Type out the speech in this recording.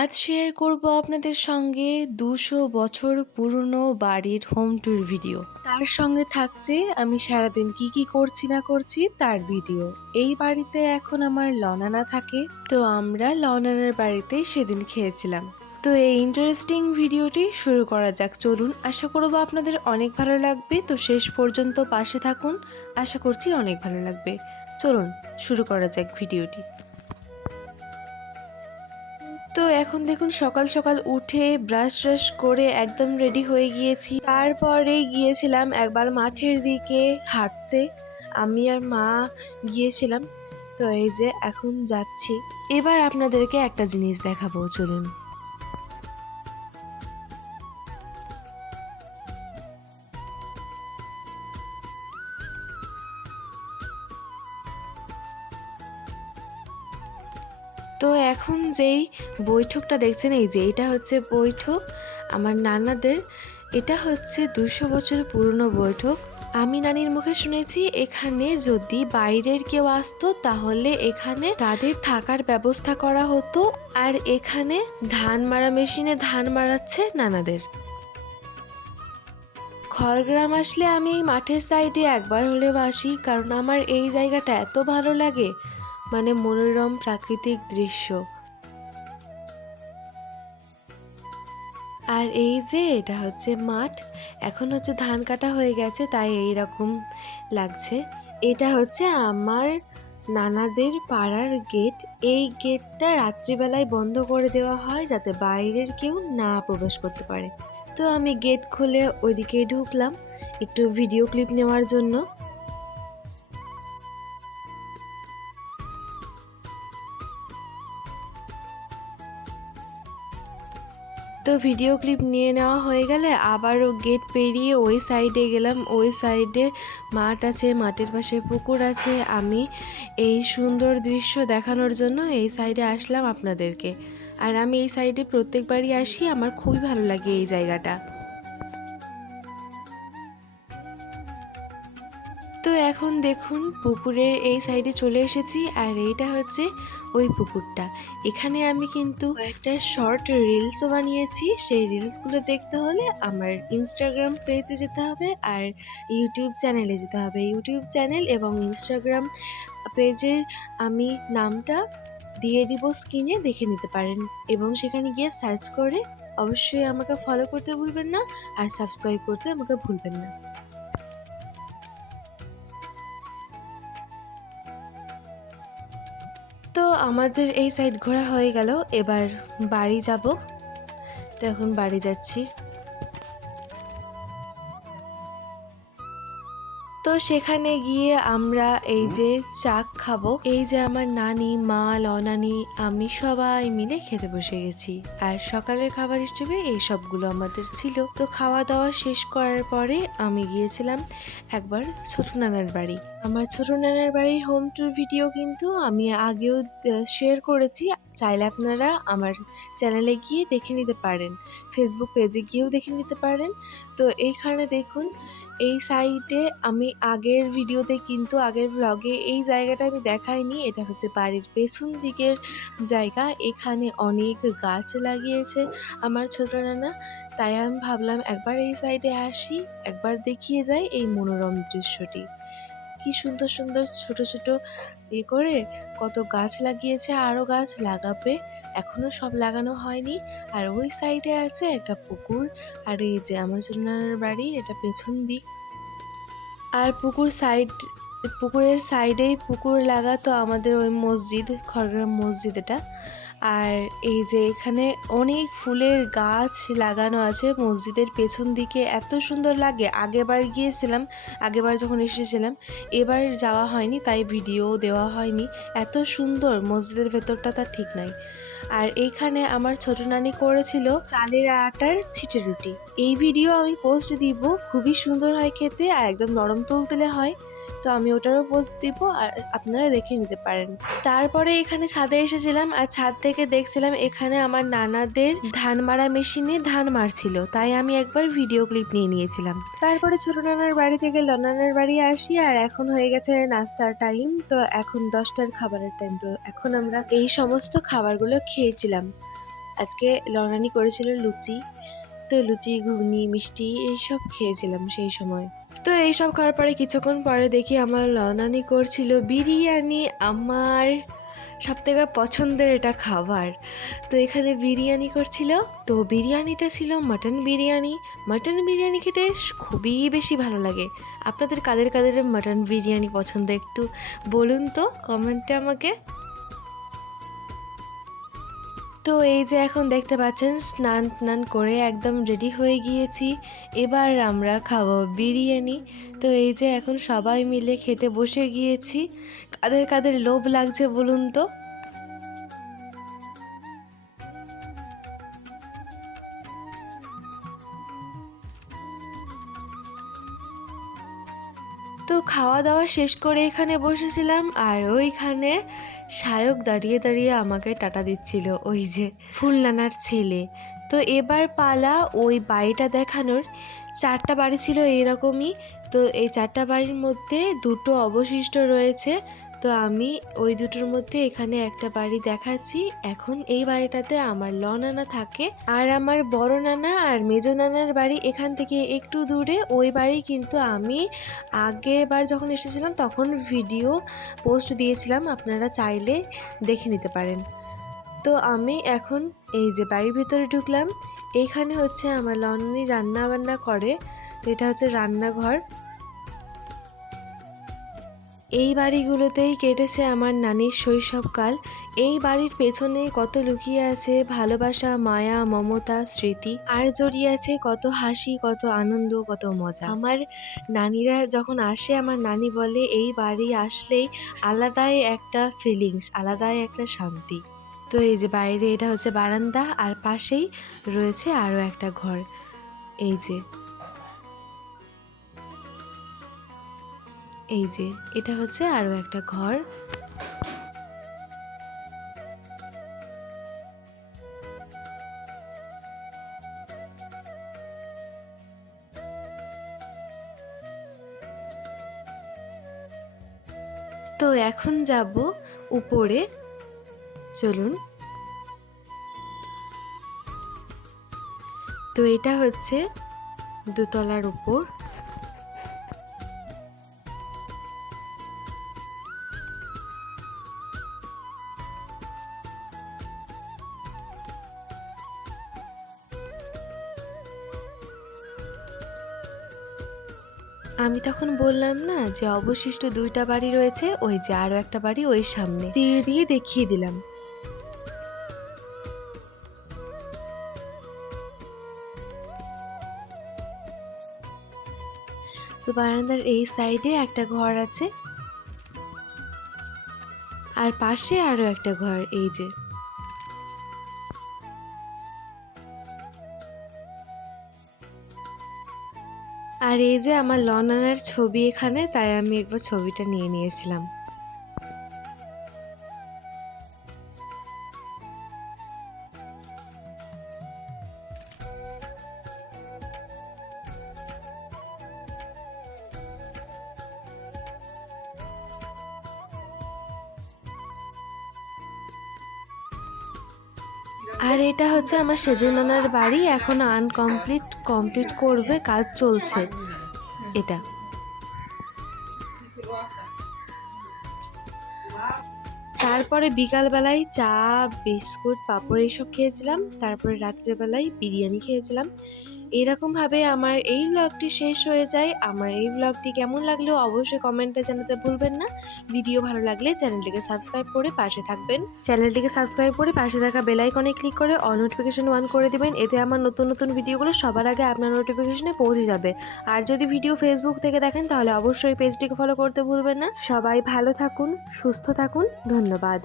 আজ শেয়ার করব আপনাদের সঙ্গে ২০০ বছর পুরনো বাড়ির হোম ট্যুর ভিডিও। তার সঙ্গে থাকছে আমি সারাদিন কি করছি না করছি তার ভিডিও। এই বাড়িতে এখন আমার লনানা থাকে, তো আমরা লনানার বাড়িতে সেদিন খেয়েছিলাম। তো এই ইন্টারেস্টিং ভিডিওটি শুরু করা যাক, চলুন। আশা করব আপনাদের অনেক ভালো লাগবে, তো শেষ পর্যন্ত পাশে থাকুন, আশা করছি অনেক ভালো লাগবে। চলুন শুরু করা যাক ভিডিওটি। তো এখন দেখুন সকাল সকাল উঠে ব্রাশ করে একদম রেডি হয়ে গিয়েছি। তারপরে গিয়েছিলাম একবার মাঠের দিকে হাঁটতে, আমি আর মা গিয়েছিলাম। তো এই যে এখন যাচ্ছি। এবার আপনাদেরকে একটা জিনিস দেখাবো, চলুন। তো এখন যেই বৈঠকটা দেখছেন, এই যে এটা হচ্ছে বৈঠক আমার নানাদের। এটা হচ্ছে ২০০ বছর পুরনো বৈঠক। আমি নানির মুখে শুনেছি এখানে যদি বাইরের কেউ আসতো তাহলে এখানে তাদের থাকার ব্যবস্থা করা হতো। আর এখানে ধান মারা মেশিনে ধান মারাচ্ছে নানাদের। খড়গ্রাম আসলে আমি এই মাঠের সাইডে একবার হলেও আসি, কারণ আমার এই জায়গাটা এত ভালো লাগে, মানে মনোরম প্রাকৃতিক দৃশ্য। আর এই যে এটা হচ্ছে মাঠ, এখন হচ্ছে ধান কাটা হয়ে গেছে তাই এই রকম লাগছে। এটা হচ্ছে আমার নানাদের পাড়ার গেট। এই গেটটা রাত্রিবেলায় বন্ধ করে দেওয়া হয় যাতে বাইরের কেউ না প্রবেশ করতে পারে। তো আমি গেট খুলে ওইদিকে ঢুকলাম একটু ভিডিও ক্লিপ নেওয়ার জন্য। তো ভিডিও ক্লিপ নিয়ে নেওয়া হয়ে গেলে আবারও গেট পেরিয়ে ওই সাইডে গেলাম। ওই সাইডে মাঠ আছে, মাঠের পাশে পুকুর আছে। আমি এই সুন্দর দৃশ্য দেখানোর জন্য এই সাইডে আসলাম আপনাদেরকে। আর আমি এই সাইডে প্রত্যেকবারই আসি, আমার খুবই ভালো লাগে এই জায়গাটা। তো এখন দেখুন পুকুরের এই সাইডে চলে এসেছি, আর এইটা হচ্ছে ওই পুকুরটা। এখানে আমি কিন্তু একটা শর্ট রিলসও বানিয়েছি। সেই রিলসগুলো দেখতে হলে আমার ইনস্টাগ্রাম পেজে যেতে হবে আর ইউটিউব চ্যানেলে যেতে হবে। ইউটিউব চ্যানেল এবং ইনস্টাগ্রাম পেজের আমি নামটা দিয়ে দিব স্ক্রিনে, দেখে নিতে পারেন। এবং সেখানে গিয়ে সার্চ করে অবশ্যই আমাকে ফলো করতে ভুলবেন না, আর সাবস্ক্রাইব করতে আমাকে ভুলবেন না। তো আমাদের এই সাইড ঘোরা হয়ে গেল, এবার বাড়ি যাব। তো এখন বাড়ি যাচ্ছি। তো সেখানে গিয়ে আমরা এই যে চাক খাবো, এই যে আমার নানি, মা, লনানি, আমি সবাই মিলে খেতে বসে গেছি। আর সকালের খাবার হিসেবে এই সবগুলো আমাদের ছিল। তো খাওয়া দাওয়া শেষ করার পরে আমি গিয়েছিলাম একবার ছোট নানার বাড়ি। আমার ছোট নানার বাড়ির হোম ট্যুর ভিডিও কিন্তু আমি আগেও শেয়ার করেছি, চাইলে আপনারা আমার চ্যানেলে গিয়ে দেখে নিতে পারেন, ফেসবুক পেজে গিয়েও দেখে নিতে পারেন। তো এইখানে দেখুন এই সাইডে আমি আগের ভিডিওতে কিন্তু আগের ব্লগে এই জায়গাটা আমি দেখাইনি। এটা হচ্ছে বাড়ির পেছন দিকের জায়গা। এখানে অনেক গাছ লাগিয়েছে আমার ছোট নানা, তাই আমি ভাবলাম একবার এই সাইডে আসি, একবার দেখিয়ে যাই এই মনোরম দৃশ্যটি। কি সুন্দর সুন্দর ছোট ছোট করে কত গাছ লাগিয়েছে, আরও গাছ লাগাবে, এখনো সব লাগানো হয়নি। আর ওই সাইডে আছে একটা পুকুর। আর এই যে আমার নানার বাড়ির এটা পেছন দিক। আর পুকুরের সাইডেই পুকুর লাগাতো আমাদের ওই মসজিদ, খড়গ্রাম মসজিদ এটা। আর এই যে এখানে অনেক ফুলের গাছ লাগানো আছে মসজিদের পেছন দিকে, এত সুন্দর লাগে। আগেবার গিয়েছিলাম, আগেবার যখন এসেছিলাম, এবার যাওয়া হয়নি তাই ভিডিও দেওয়া হয়নি। এত সুন্দর মসজিদের ভেতরটা তার ঠিক নাই। আর এইখানে আমার ছোট নানি করেছিল চালের আটার ছিটে রুটি। এই ভিডিও আমি পোস্ট দিব, খুবই সুন্দর হয় খেতে আর একদম নরম তুলতুলে হয়। তো আমি ওটারও পোস্ট দিব, আর আপনারা দেখে নিতে পারেন। তারপরে এখানে ছাদে এসেছিলাম, আর ছাদ থেকে দেখছিলাম এখানে আমার নানাদের ধান মারা মেশিনে ধান মারছিল, তাই আমি একবার ভিডিও ক্লিপ নিয়ে নিয়েছিলাম। তারপরে ছোট নানার বাড়ি থেকে নানার বাড়ি আসি, আর এখন হয়ে গেছে নাস্তার টাইম। তো এখন 10টার খাবারের টাইম। তো এখন আমরা এই সমস্ত খাবারগুলো খেয়েছিলাম। আজকে লনানি করেছিল লুচি, তো লুচি ঘুগনি মিষ্টি এইসব খেয়েছিলাম সেই সময়। তো এইসব খাওয়ার পরে কিছুক্ষণ পরে দেখি আমার লনানি করছিল বিরিয়ানি, আমার সবথেকে পছন্দের এটা খাবার। তো এখানে বিরিয়ানি করছিল, তো বিরিয়ানিটা ছিল মাটন বিরিয়ানি। মাটন বিরিয়ানি খেতে খুবই বেশি ভালো লাগে। আপনাদের কাদের কাদের মাটন বিরিয়ানি পছন্দ একটু বলুন তো কমেন্টে আমাকে। তো এই যে এখন দেখতে পাচ্ছেন স্নান টান করে একদম রেডি হয়ে গিয়েছি, এবার আমরা খাবো বিরিয়ানি। তো এই যে এখন সবাই মিলে খেতে বসে গিয়েছি। কাদের কাদের লোভ লাগছে বলুন তো। তো খাওয়া দাওয়া শেষ করে এখানে বসেছিলাম, আর ওইখানে সায়ক দাঁড়িয়ে দাঁড়িয়ে আমাকে টাটা দিচ্ছিল, ওই যে ফুলনানার ছেলে। তো এবার পালা ওই বাড়িটা দেখানোর। 4টা বাড়ি ছিল এইরকমই। তো এই 4টা বাড়ির মধ্যে 2টো অবশিষ্ট রয়েছে। তো আমি ওই দুটোর মধ্যে এখানে একটা বাড়ি দেখাচ্ছি। এখন এই বাড়িটাতে আমার নানা থাকে, আর আমার বড় নানা আর মেজো নানার বাড়ি এখান থেকে একটু দূরে। ওই বাড়ি কিন্তু আমি আগেবার যখন এসেছিলাম তখন ভিডিও পোস্ট দিয়েছিলাম, আপনারা চাইলে দেখে নিতে পারেন। তো আমি এখন এই যে বাড়ির ভিতরে ঢুকলাম। এইখানে হচ্ছে আমার লনানি রান্না বান্না করে। তো এটা হচ্ছে রান্নাঘর। এই বাড়িগুলোতেই কেটেছে আমার নানির শৈশবকাল। এই বাড়ির পেছনে কত লুকিয়ে আছে ভালোবাসা, মায়া, মমতা, স্মৃতি, আর জড়িয়ে আছে কত হাসি, কত আনন্দ, কত মজা। আমার নানিরা যখন আসে, আমার নানি বলে এই বাড়ি আসলেই আলাদাই একটা ফিলিংস, আলাদাই একটা শান্তি। তো এই যে বাইরে এটা হচ্ছে বারান্দা, আর পাশেই রয়েছে আরও একটা ঘর। এই যে এটা হচ্ছে আরও একটা ঘর। তো এখন যাব উপরে, চলুন। তো এটা হচ্ছে দোতলার উপর। আমি তখন বললাম না যে অবশিষ্ট 2টা বাড়ি রয়েছে, ওই যে আরো একটা বাড়ি ওই সামনে, তীর দিয়ে দেখিয়ে দিলাম। তো বারান্দার এই সাইডে একটা ঘর আছে, আর পাশে আরো একটা ঘর। এই যে আর এই যে আমার লনানার ছবি এখানে, তাই আমি একবার ছবিটা নিয়ে নিয়েছিলাম। আর এটা হচ্ছে আমার সেজু নানার বাড়ি, এখনো কমপ্লিট করবে, কাজ চলছে এটা। তারপরে বিকালবেলায় চা, বিস্কুট, পাঁপড় এইসব খেয়েছিলাম। তারপরে রাত্রেবেলায় বিরিয়ানি খেয়েছিলাম। এরকমভাবে আমার এই ব্লগটি শেষ হয়ে যায়। আমার এই ব্লগটি কেমন লাগলো অবশ্যই কমেন্টে জানাতে ভুলবেন না। ভিডিও ভালো লাগলে চ্যানেলটিকে সাবস্ক্রাইব করে পাশে থাকবেন। চ্যানেলটিকে সাবস্ক্রাইব করে পাশে থাকা বেল আইকনে ক্লিক করে অল নোটিফিকেশন অন করে দিবেন। এতে আমার নতুন নতুন ভিডিওগুলো সবার আগে আপনার নোটিফিকেশনে পৌঁছে যাবে। আর যদি ভিডিও ফেসবুক থেকে দেখেন তাহলে অবশ্যই পেজটিকে ফলো করতে ভুলবেন না। সবাই ভালো থাকুন, সুস্থ থাকুন, ধন্যবাদ।